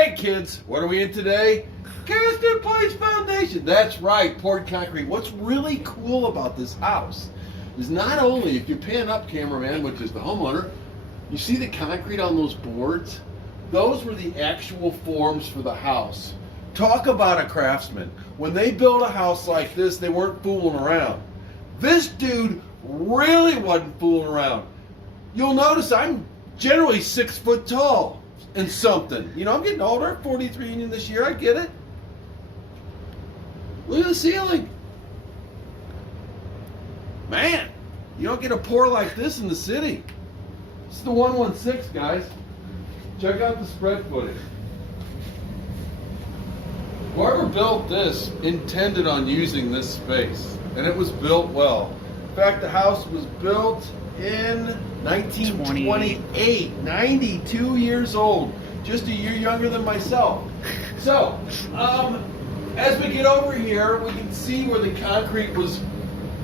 Hey kids, what are we in today? Cast in place foundation. That's right, poured concrete. What's really cool about this house is not only, if you pan up, cameraman, which is the homeowner, you see the concrete on those boards? Those were the actual forms for the house. Talk about a craftsman. When they built a house like this, they weren't fooling around. This dude really wasn't fooling around. You'll notice I'm generally 6 foot tall and something. You know, I'm getting older, 43 this year, I get it. Look at the ceiling. Man, you don't get a pour like this in the city. It's the 116, guys. Check out the spread footage. Whoever built this intended on using this space, and it was built well. In fact, the house was built in 1928, 92 years old, just a year younger than myself. So, as we get over here, we can see where the concrete was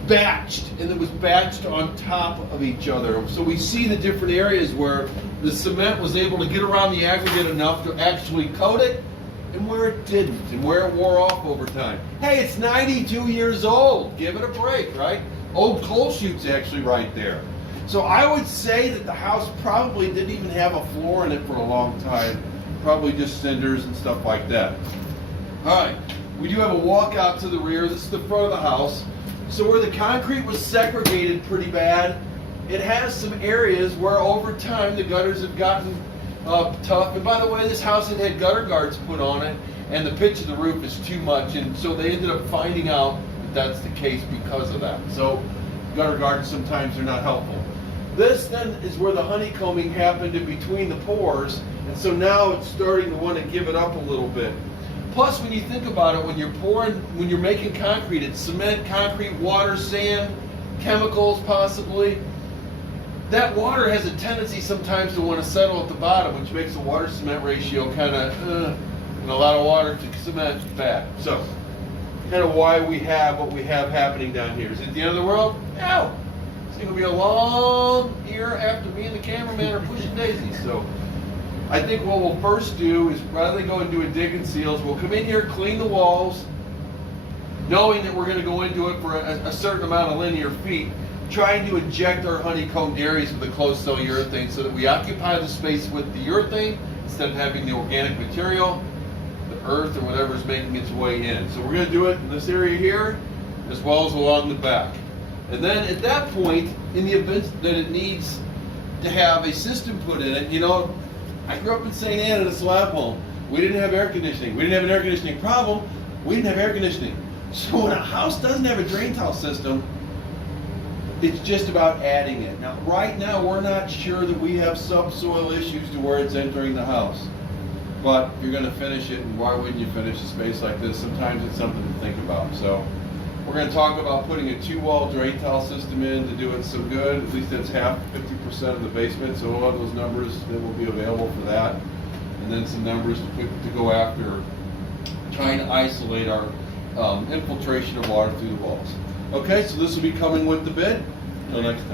batched, and it was batched on top of each other. So we see the different areas where the cement was able to get around the aggregate enough to actually coat it, and where it didn't, and where it wore off over time. Hey, it's 92 years old. Give it a break, right? Old coal chutes actually right there. So I would say that the house probably didn't even have a floor in it for a long time. Probably just cinders and stuff like that. All right, we do have a walkout to the rear. This is the front of the house. So where the concrete was segregated pretty bad, it has some areas where over time the gutters have gotten tough. And by the way, this house had gutter guards put on it, and the pitch of the roof is too much, and so they ended up finding out that that's the case because of that. So gutter guards sometimes are not helpful. This then is where the honeycombing happened in between the pores, and so now it's starting to want to give it up a little bit. Plus, when you think about it, when you're making concrete, it's cement, concrete, water, sand, chemicals possibly. That water has a tendency sometimes to want to settle at the bottom, which makes the water-cement ratio kind of, and a lot of water to cement bad. So, kind of why we have what we have happening down here. Is it the end of the world? No. It's going to be a long year after me and the cameraman are pushing daisies. So, I think what we'll first do is, rather than go and do a dig and seals, we'll come in here, clean the walls, knowing that we're going to go into it for a certain amount of linear feet, trying to inject our honeycombed areas with a closed cell urethane so that we occupy the space with the urethane instead of having the organic material, the earth, or whatever is making its way in. So we're going to do it in this area here as well as along the back. And then at that point, in the event that it needs to have a system put in it, you know, I grew up in St. Anne in a slab home. We didn't have air conditioning. We didn't have an air conditioning problem. We didn't have air conditioning. So when a house doesn't have a drain tile system, it's just about adding it. Now, right now, we're not sure that we have subsoil issues to where it's entering the house. But you're going to finish it, and why wouldn't you finish a space like this? Sometimes it's something to think about. So we're going to talk about putting a 2-wall drain tile system in to do it some good. At least that's half, 50% of the basement. So we'll have those numbers that will be available for that. And then some numbers to go after trying to isolate our infiltration of water through the walls. Okay, so this will be coming with the bid. Until next time.